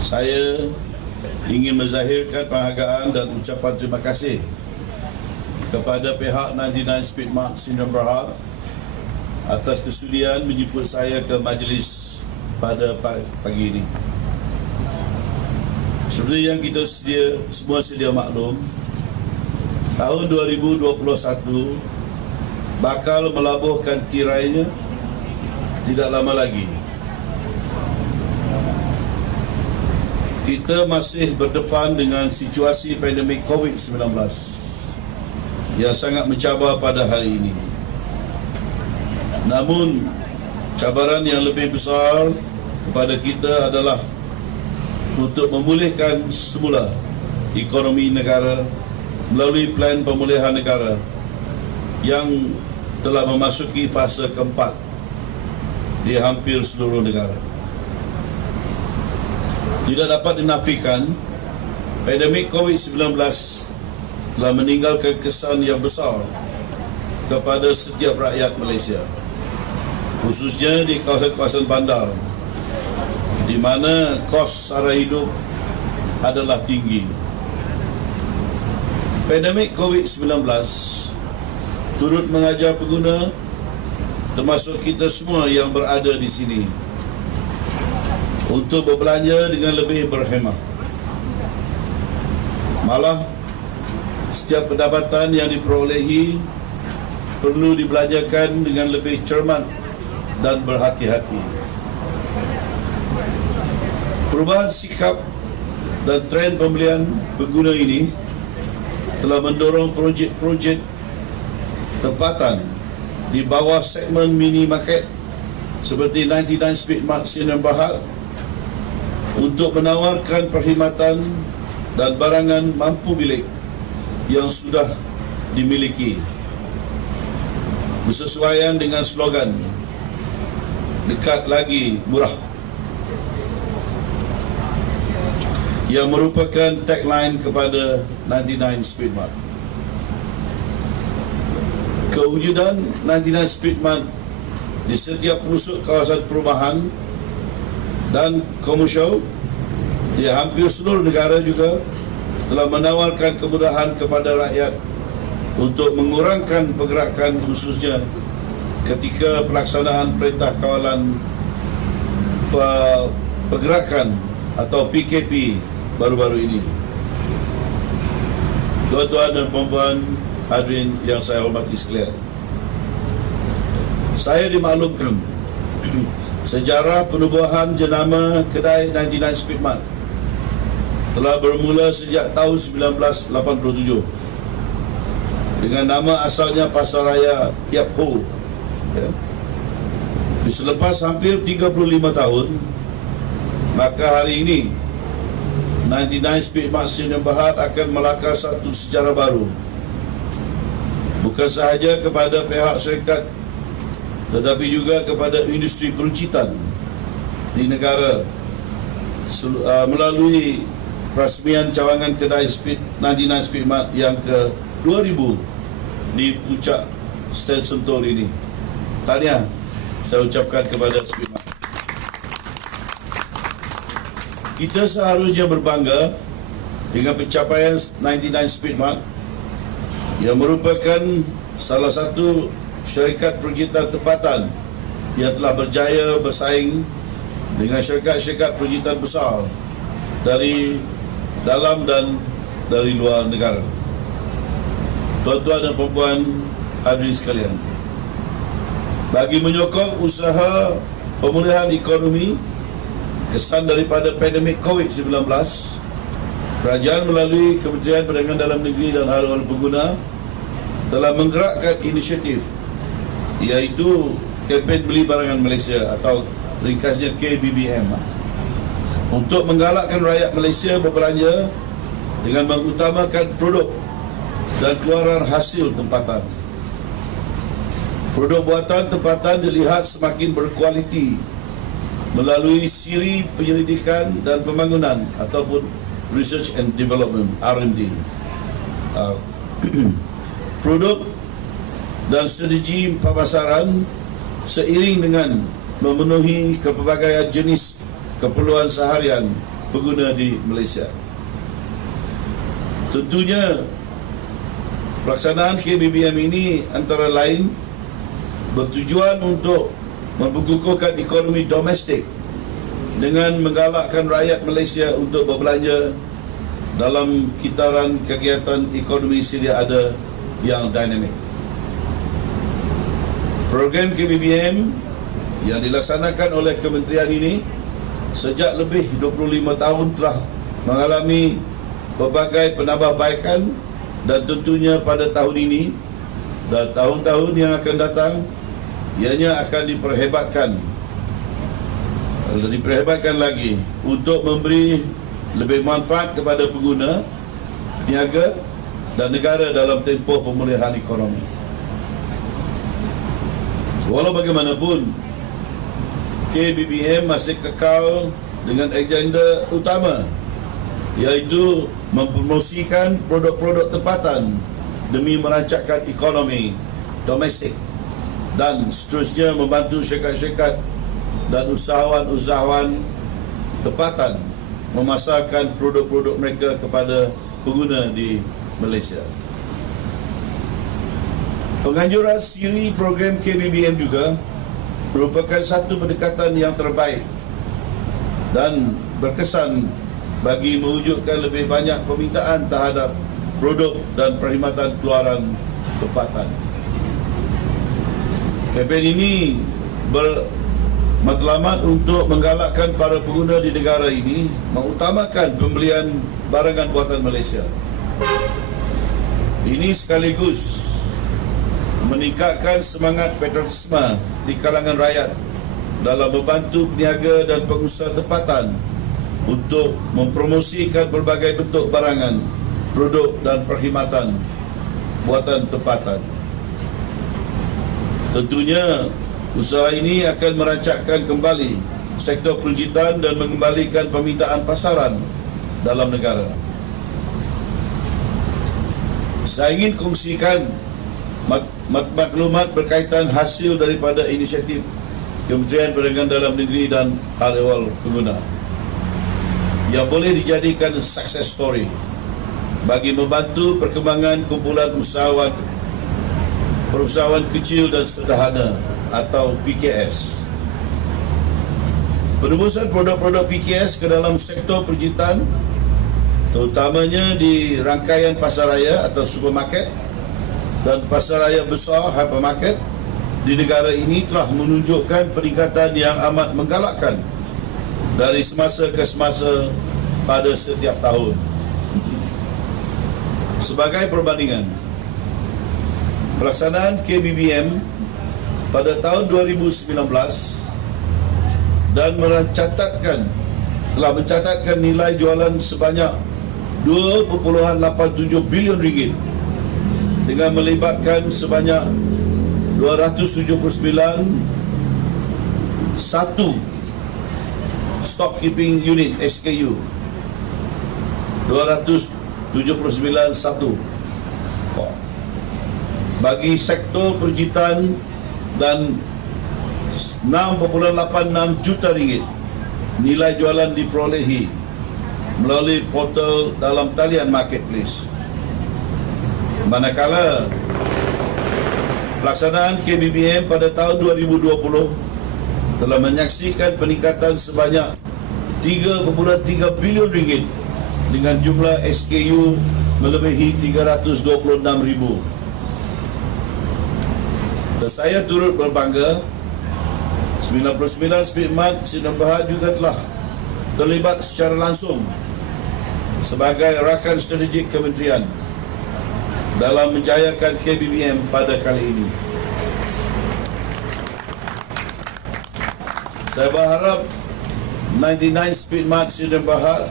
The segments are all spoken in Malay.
Saya ingin menzahirkan penghargaan dan ucapan terima kasih kepada pihak 99 Speedmart Sdn Bhd atas kesudian menjemput saya ke majlis pada pagi ini. Seperti yang kita semua sedia maklum, tahun 2021 bakal melabuhkan tirainya tidak lama lagi. Kita masih berdepan dengan situasi pandemik COVID-19 yang sangat mencabar pada hari ini. Namun, cabaran yang lebih besar kepada kita adalah untuk memulihkan semula ekonomi negara melalui plan pemulihan negara yang telah memasuki fasa keempat di hampir seluruh negara. Tidak dapat dinafikan, pandemik COVID-19 telah meninggalkan kesan yang besar kepada setiap rakyat Malaysia, khususnya di kawasan-kawasan bandar, di mana kos sara hidup adalah tinggi. Pandemik COVID-19 turut mengajar pengguna, termasuk kita semua yang berada di sini, untuk berbelanja dengan lebih berhemah. Malah, setiap pendapatan yang diperolehi perlu dibelanjakan dengan lebih cermat dan berhati-hati. Perubahan sikap dan trend pembelian pengguna ini telah mendorong projek-projek tempatan di bawah segmen mini market seperti 99 Speedmart Sdn Bhd untuk menawarkan perkhidmatan dan barangan mampu milik yang sudah dimiliki, bersesuaian dengan slogan "Dekat Lagi Murah" yang merupakan tagline kepada 99 Speedmart. Kewujudan 99 Speedmart di setiap pelosok kawasan perumahan dan komersial di hampir seluruh negara juga telah menawarkan kemudahan kepada rakyat untuk mengurangkan pergerakan, khususnya ketika pelaksanaan Perintah Kawalan Pergerakan atau PKP baru-baru ini. Tuan-tuan dan puan-puan hadirin yang saya hormati sekalian, saya dimaklumkan sejarah penubuhan jenama kedai 99 Speedmart telah bermula sejak tahun 1987 dengan nama asalnya Pasaraya Yap Ho. Selepas hampir 35 tahun, maka hari ini 99 Speedmart Sdn Bhd akan melakar satu sejarah baru, bukan sahaja kepada pihak syarikat tetapi juga kepada industri peruncitan di negara melalui perasmian cawangan kedai 99 Speedmart yang ke-2000 di puncak Stand Sentul ini. Tahniah saya ucapkan kepada Speedmart. Kita seharusnya berbangga dengan pencapaian 99 Speedmart yang merupakan salah satu syarikat peruncitan tempatan yang telah berjaya bersaing dengan syarikat-syarikat peruncitan besar dari dalam dan dari luar negara. Tuan-tuan dan puan-puan hadirin sekalian, bagi menyokong usaha pemulihan ekonomi kesan daripada pandemik COVID-19, kerajaan melalui Kementerian Perdagangan Dalam Negeri dan Hal-Ehwal Pengguna telah menggerakkan inisiatif, iaitu kempen Beli Barangan Malaysia atau ringkasnya KBBM, untuk menggalakkan rakyat Malaysia berbelanja dengan mengutamakan produk dan keluaran hasil tempatan. Produk buatan tempatan dilihat semakin berkualiti melalui siri penyelidikan dan pembangunan ataupun Research and Development (R&D). Produk dan strategi pemasaran seiring dengan memenuhi pelbagai jenis keperluan seharian pengguna di Malaysia. Tentunya pelaksanaan KBBM ini antara lain bertujuan untuk memperkukuhkan ekonomi domestik dengan menggalakkan rakyat Malaysia untuk berbelanja dalam kitaran kegiatan ekonomi sedia ada yang dinamik. Program KBBM yang dilaksanakan oleh kementerian ini sejak lebih 25 tahun telah mengalami berbagai penambahbaikan, dan tentunya pada tahun ini dan tahun-tahun yang akan datang ianya akan diperhebatkan lagi untuk memberi lebih manfaat kepada pengguna, peniaga dan negara dalam tempoh pemulihan ekonomi. Walau bagaimanapun, KBBM masih kekal dengan agenda utama, iaitu mempromosikan produk-produk tempatan demi merancangkan ekonomi domestik dan seterusnya membantu syarikat-syarikat dan usahawan-usahawan tempatan memasarkan produk-produk mereka kepada pengguna di Malaysia. Penganjuran siri program KBBM juga merupakan satu pendekatan yang terbaik dan berkesan bagi mewujudkan lebih banyak permintaan terhadap produk dan perkhidmatan keluaran tempatan. Kempen ini bermatlamat untuk menggalakkan para pengguna di negara ini mengutamakan pembelian barangan buatan Malaysia. Ini sekaligus meningkatkan semangat patriotisme di kalangan rakyat dalam membantu peniaga dan pengusaha tempatan untuk mempromosikan berbagai bentuk barangan, produk dan perkhidmatan buatan tempatan. Tentunya usaha ini akan merancangkan kembali sektor perujitan dan mengembalikan permintaan pasaran dalam negara. Saya ingin kongsikan maklumat berkaitan hasil daripada inisiatif Kementerian Perdagangan Dalam Negeri dan Hal Ehwal Pengguna yang boleh dijadikan success story bagi membantu perkembangan kumpulan perusahaan kecil dan sederhana atau PKS. Penebusan produk-produk PKS ke dalam sektor perujitan, terutamanya di rangkaian pasaraya atau supermarket dan pasaraya besar hypermarket di negara ini telah menunjukkan peningkatan yang amat menggalakkan dari semasa ke semasa pada setiap tahun. Sebagai perbandingan, pelaksanaan KBBM pada tahun 2019 dan telah mencatatkan nilai jualan sebanyak 2.87 bilion ringgit dengan melibatkan sebanyak 279 stock keeping unit SKU, 279 bagi sektor perujitan dan 6.86 juta ringgit nilai jualan diperolehi melalui portal dalam talian marketplace. Manakala pelaksanaan KBBM pada tahun 2020 telah menyaksikan peningkatan sebanyak 3.3 bilion ringgit dengan jumlah SKU melebihi 326,000. Dan saya turut berbangga 99 Speedmart Sdn Bhd juga telah terlibat secara langsung sebagai rakan strategik kementerian dalam menjayakan KBBM pada kali ini. Saya berharap 99 Speedmart Sdn Bhd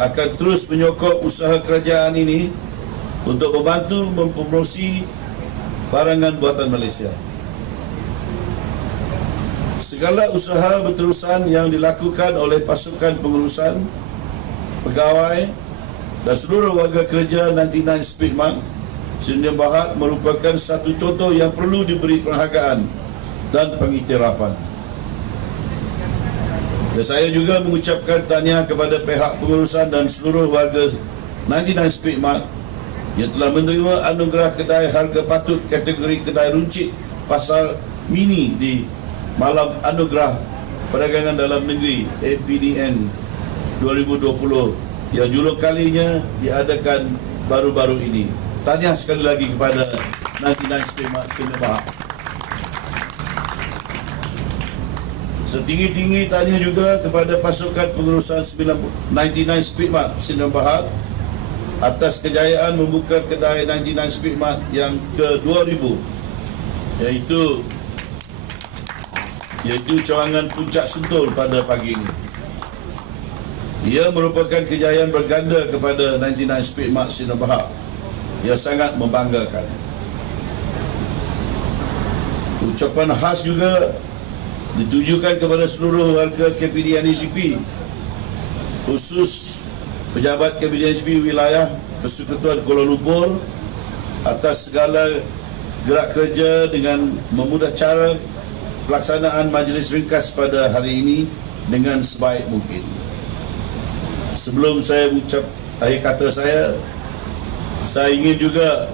akan terus menyokong usaha kerajaan ini untuk membantu mempromosi barangan buatan Malaysia. Segala usaha berterusan yang dilakukan oleh pasukan pengurusan, pegawai dan seluruh warga kerja 99 Speedmart Sdn Bhd merupakan satu contoh yang perlu diberi penghargaan dan pengiktirafan. Dan saya juga mengucapkan tahniah kepada pihak pengurusan dan seluruh warga 99 Speed Mart yang telah menerima anugerah kedai harga patut kategori kedai runcit pasar mini di Malam Anugerah Perdagangan Dalam Negeri APDN 2020 yang julung kalinya diadakan baru-baru ini. Tahniah sekali lagi kepada 99 Speed Mart Sdn Bhd. Setinggi-tinggi tahniah juga kepada pasukan pengurusan 99 Speed Mart Sdn Bhd atas kejayaan membuka kedai 99 Speed Mart yang ke-2000, iaitu cawangan Puncak Sentul pada pagi ini. Ia merupakan kejayaan berganda kepada 99 Speed Mart Sdn Bhd yang sangat membanggakan. Ucapan khas juga ditujukan kepada seluruh warga KPDN DCP, khusus pejabat KPDN DCP wilayah Persekutuan Kuala Lumpur atas segala gerak kerja dengan memudah cara pelaksanaan majlis ringkas pada hari ini dengan sebaik mungkin. Sebelum saya mengucap akhir kata saya ingin juga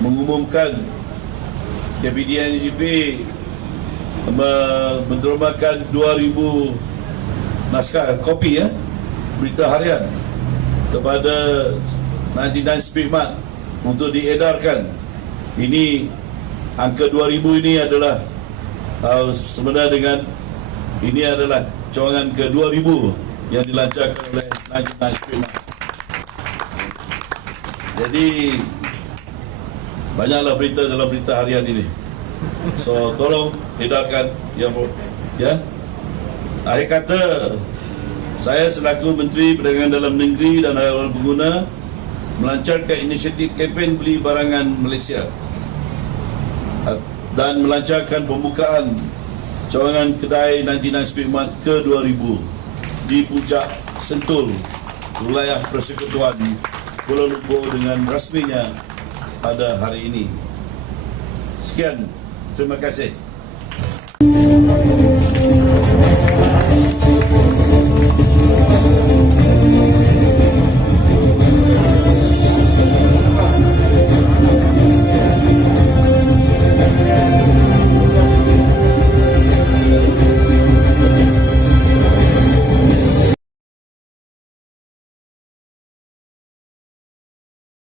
mengumumkan KPDN DCP mendermakan 2,000 naskah kopi berita harian kepada 99 Speed Mart untuk diedarkan. Ini angka 2,000 ini adalah sebenarnya dengan ini adalah cawangan ke-2,000 yang dilancarkan oleh 99 Speed Mart. Jadi banyaklah berita dalam berita harian ini. So tolong edarkan ya. Akhir kata, saya selaku Menteri Perdagangan Dalam Negeri dan Hal Pengguna melancarkan inisiatif kempen beli barangan Malaysia dan melancarkan pembukaan cawangan kedai 99 Speed Mart ke-2000 di Puncak Sentul, wilayah Persekutuan Kuala Lumpur dengan rasminya pada hari ini. Sekian, terima kasih.